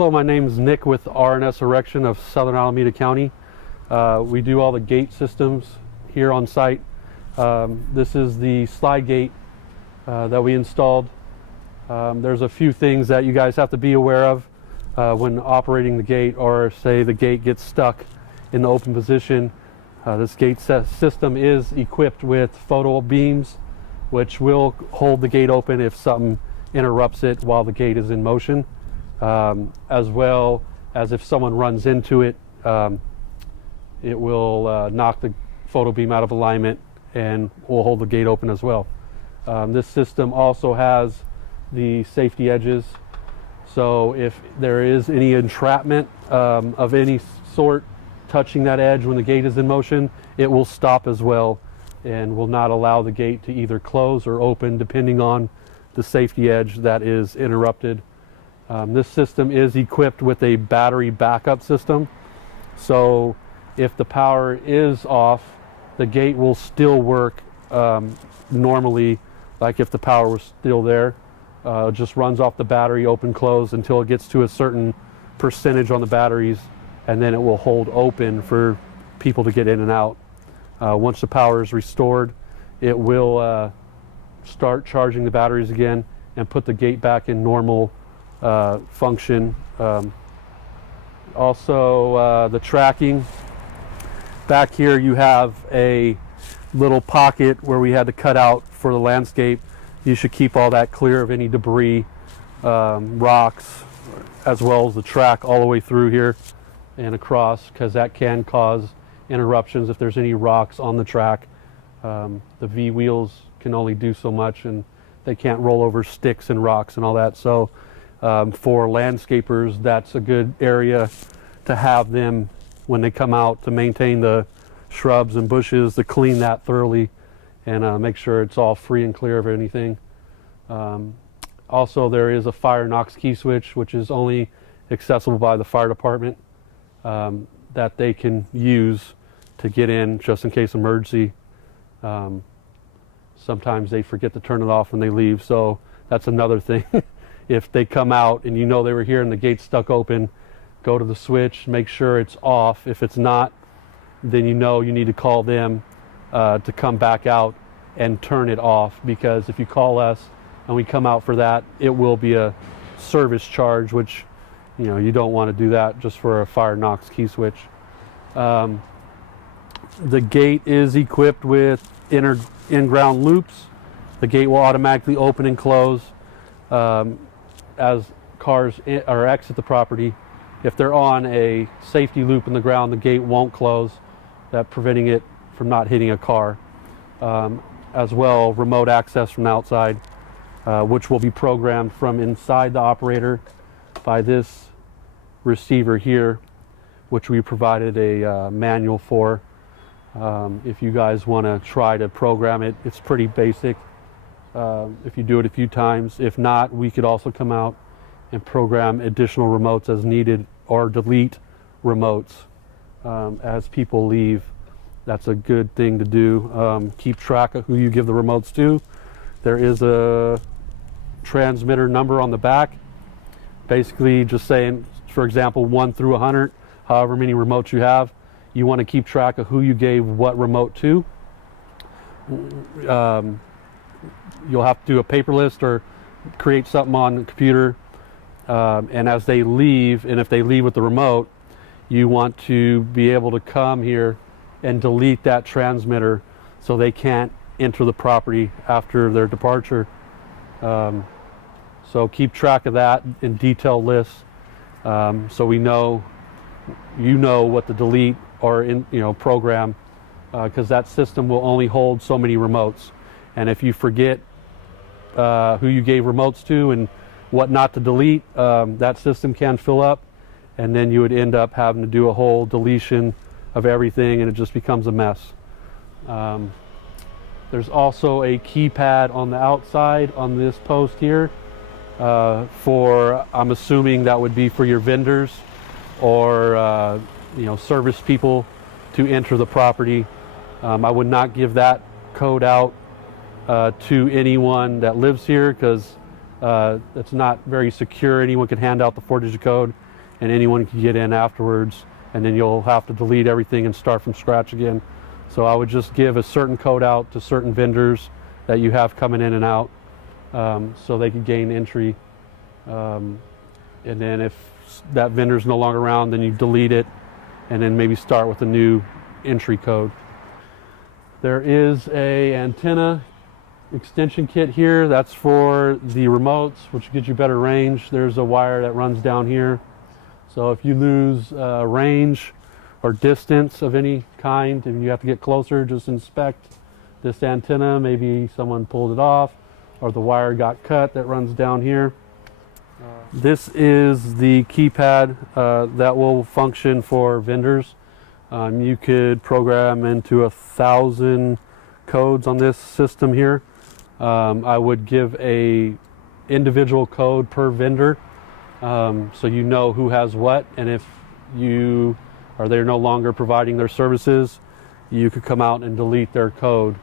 Hello, my name is Nick with R&S Erection of Southern Alameda County. We do all the gate systems here on site. This is the slide gate that we installed. There's a few things that you guys have to be aware of when operating the gate, or say the gate gets stuck in the open position. This gate system is equipped with photo beams, which will hold the gate open if something interrupts it while the gate is in motion, as well as if someone runs into it, it will knock the photo beam out of alignment and will hold the gate open as well. This system also has the safety edges, so if there is any entrapment of any sort touching that edge when the gate is in motion, it will stop as well and will not allow the gate to either close or open depending on the safety edge that is interrupted. This system is equipped with a battery backup system, so if the power is off, the gate will still work normally, like if the power was still there. It just runs off the battery, open, close, until it gets to a certain percentage on the batteries, and then it will hold open for people to get in and out. Once the power is restored, it will start charging the batteries again and put the gate back in normal function. Also, the tracking. Back here you have a little pocket where we had to cut out for the landscape. You should keep all that clear of any debris, rocks, as well as the track all the way through here and across, because that can cause interruptions if there's any rocks on the track. The V wheels can only do so much, and they can't roll over sticks and rocks and all that. So for landscapers, that's a good area to have them when they come out to maintain the shrubs and bushes, to clean that thoroughly and make sure it's all free and clear of anything. Also, there is a fire Knox key switch, which is only accessible by the fire department, that they can use to get in just in case emergency. Sometimes they forget to turn it off when they leave, so that's another thing. If they come out and you know they were here and the gate's stuck open, go to the switch, make sure it's off. If it's not, then you know you need to call them to come back out and turn it off, because if you call us and we come out for that, it will be a service charge, which you don't want to do that just for a fire Knox key switch. The gate is equipped with in-ground loops. The gate will automatically open and close as cars or exit the property. If they're on a safety loop in the ground, the gate won't close, that preventing it from not hitting a car. As well, remote access from outside, which will be programmed from inside the operator by this receiver here, which we provided a manual for. If you guys want to try to program it, it's pretty basic if you do it a few times. If not, we could also come out and program additional remotes as needed, or delete remotes as people leave. That's a good thing to do. Keep track of who you give the remotes to. There is a transmitter number on the back, basically just saying, for example, 1 through 100, however many remotes you have, you want to keep track of who you gave what remote to. You'll have to do a paper list or create something on the computer, and as they leave, and if they leave with the remote, you want to be able to come here and delete that transmitter so they can't enter the property after their departure. So keep track of that in detailed lists, so we know what to delete or program, because that system will only hold so many remotes, and if you forget who you gave remotes to and what not to delete, that system can fill up, and then you would end up having to do a whole deletion of everything, and it just becomes a mess. There's also a keypad on the outside on this post here for, I'm assuming that would be for your vendors or service people to enter the property. I would not give that code out to anyone that lives here, because it's not very secure. Anyone can hand out the 4-digit code and anyone can get in afterwards, and then you'll have to delete everything and start from scratch again. So I would just give a certain code out to certain vendors that you have coming in and out, so they can gain entry. And then if that vendor's no longer around, then you delete it and then maybe start with a new entry code. There is a antenna extension kit here. That's for the remotes, which gives you better range. There's a wire that runs down here. So if you lose range or distance of any kind and you have to get closer, just inspect this antenna. Maybe someone pulled it off or the wire got cut that runs down here. This is the keypad that will function for vendors. You could program into 1,000 codes on this system here. I would give a individual code per vendor, so you know who has what, and if you are they're no longer providing their services, you could come out and delete their code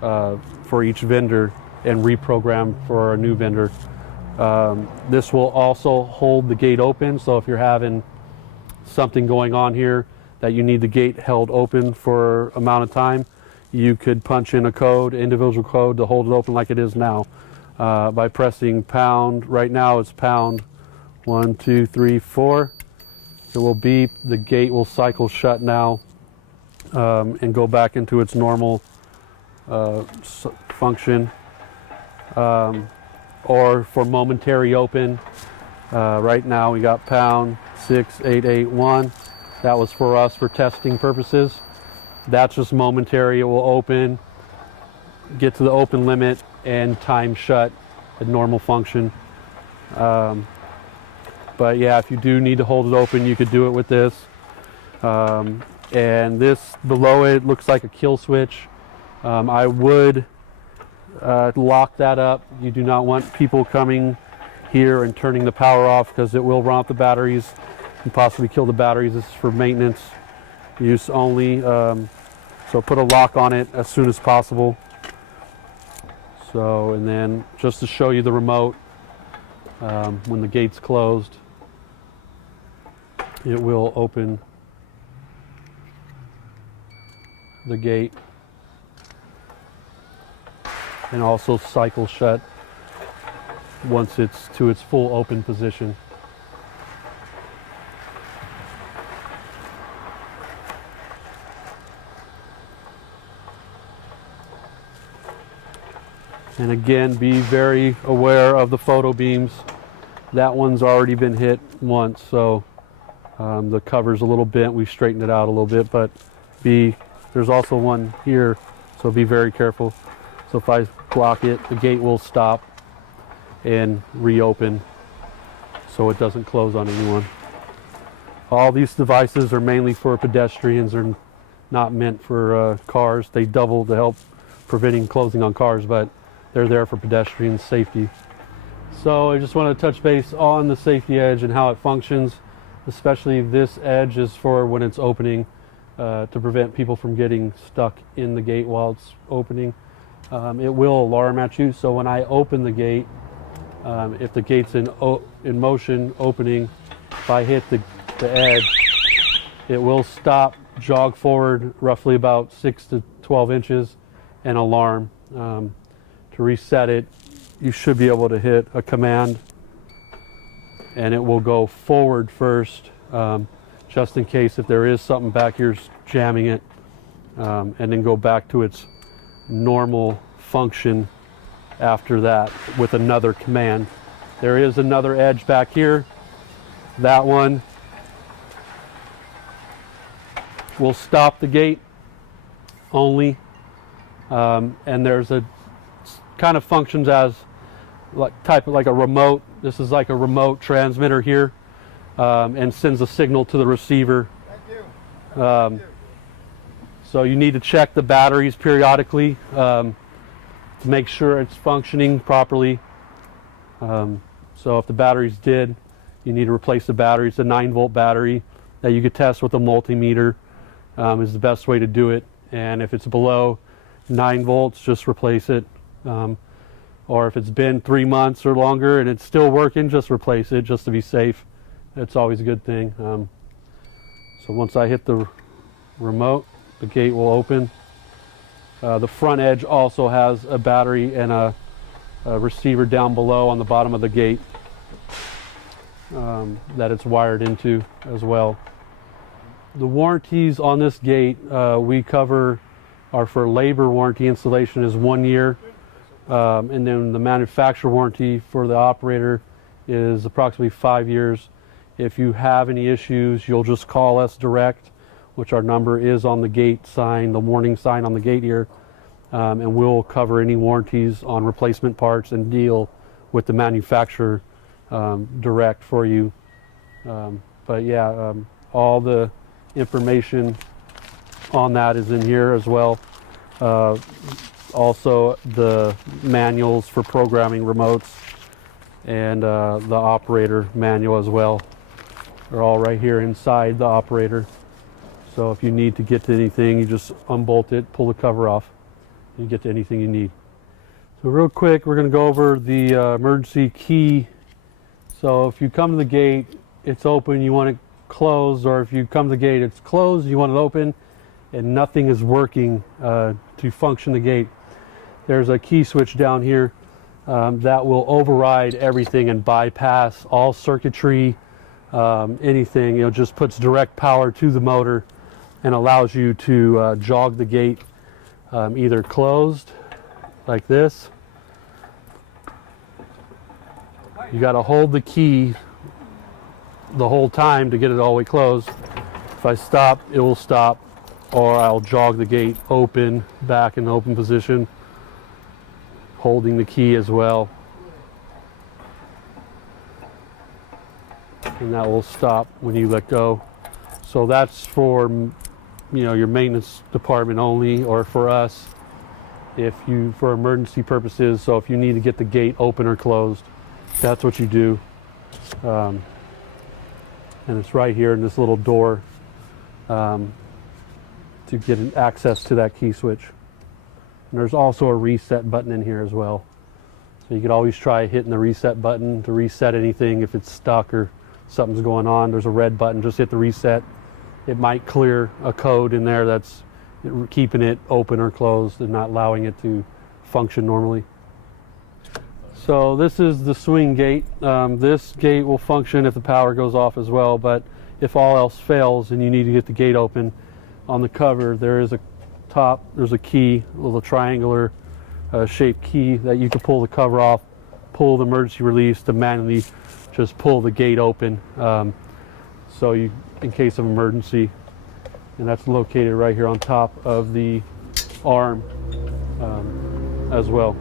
for each vendor and reprogram for a new vendor. This will also hold the gate open, so if you're having something going on here that you need the gate held open for amount of time, you could punch in a code, individual code, to hold it open like it is now by pressing pound. Right now it's pound 1, 2, 3, 4. It will beep, the gate will cycle shut now and go back into its normal function. Or for momentary open, right now we got pound 6881. That was for us for testing purposes. That's just momentary. It will open, get to the open limit, and time shut at normal function. But yeah, if you do need to hold it open, you could do it with this. And this below it looks like a kill switch. I would lock that up. You do not want people coming here and turning the power off, because it will run out the batteries and possibly kill the batteries. This is for maintenance use only. So put a lock on it as soon as possible. So, and then just to show you the remote, when the gate's closed, it will open the gate and also cycle shut once it's to its full open position. And again, be very aware of the photo beams. That one's already been hit once, so the cover's a little bent. We straightened it out a little bit, but there's also one here, so be very careful. So if I block it, the gate will stop and reopen so it doesn't close on anyone. All these devices are mainly for pedestrians. They're not meant for cars. They double to help preventing closing on cars, but they're there for pedestrian safety. So I just want to touch base on the safety edge and how it functions. Especially this edge is for when it's opening, to prevent people from getting stuck in the gate while it's opening. It will alarm at you, so when I open the gate, if the gate's in motion opening, if I hit the edge, it will stop, jog forward roughly about 6 to 12 inches, and alarm. To reset it, you should be able to hit a command, and it will go forward first, just in case if there is something back here jamming it, and then go back to its normal function after that with another command. There is another edge back here. That one will stop the gate only, and there's a kind of functions as like a remote. This is like a remote transmitter here, and sends a signal to the receiver. Thank you. So you need to check the batteries periodically to make sure it's functioning properly. So if the battery's dead, you need to replace the battery. It's a 9-volt battery that you could test with a multimeter, is the best way to do it. And if it's below 9 volts, just replace it. Or if it's been 3 months or longer and it's still working, just replace it just to be safe. it's always a good thing. So once I hit the remote, the gate will open. The front edge also has a battery and a receiver down below on the bottom of the gate that it's wired into as well. The warranties on this gate we cover are for labor warranty installation is 1 year, and then the manufacturer warranty for the operator is approximately 5 years. If you have any issues, you'll just call us direct, which our number is on the gate sign, the warning sign on the gate here, and we'll cover any warranties on replacement parts and deal with the manufacturer direct for you. But yeah, all the information on that is in here as well. Also the manuals for programming remotes and the operator manual as well. They're all right here inside the operator. So if you need to get to anything, you just unbolt it, pull the cover off, and you get to anything you need. So real quick, we're going to go over the emergency key. So if you come to the gate, it's open, you want it closed, or if you come to the gate, it's closed, you want it open, and nothing is working to function the gate, there's a key switch down here that will override everything and bypass all circuitry, anything. It just puts direct power to the motor and allows you to jog the gate either closed like this. You got to hold the key the whole time to get it all the way closed. If I stop, it will stop, or I'll jog the gate open, back in the open position, holding the key as well. And that will stop when you let go. So that's for, your maintenance department only, or for us, for emergency purposes. So if you need to get the gate open or closed, that's what you do. And it's right here in this little door to get access to that key switch. And there's also a reset button in here as well. So you could always try hitting the reset button to reset anything if it's stuck or something's going on. There's a red button, just hit the reset. It might clear a code in there that's keeping it open or closed and not allowing it to function normally. So this is the swing gate. This gate will function if the power goes off as well, but if all else fails and you need to get the gate open, on the cover there's a key, a little triangular shaped key that you can pull the cover off, pull the emergency release to manually just pull the gate open, so you, in case of emergency. And that's located right here on top of the arm as well.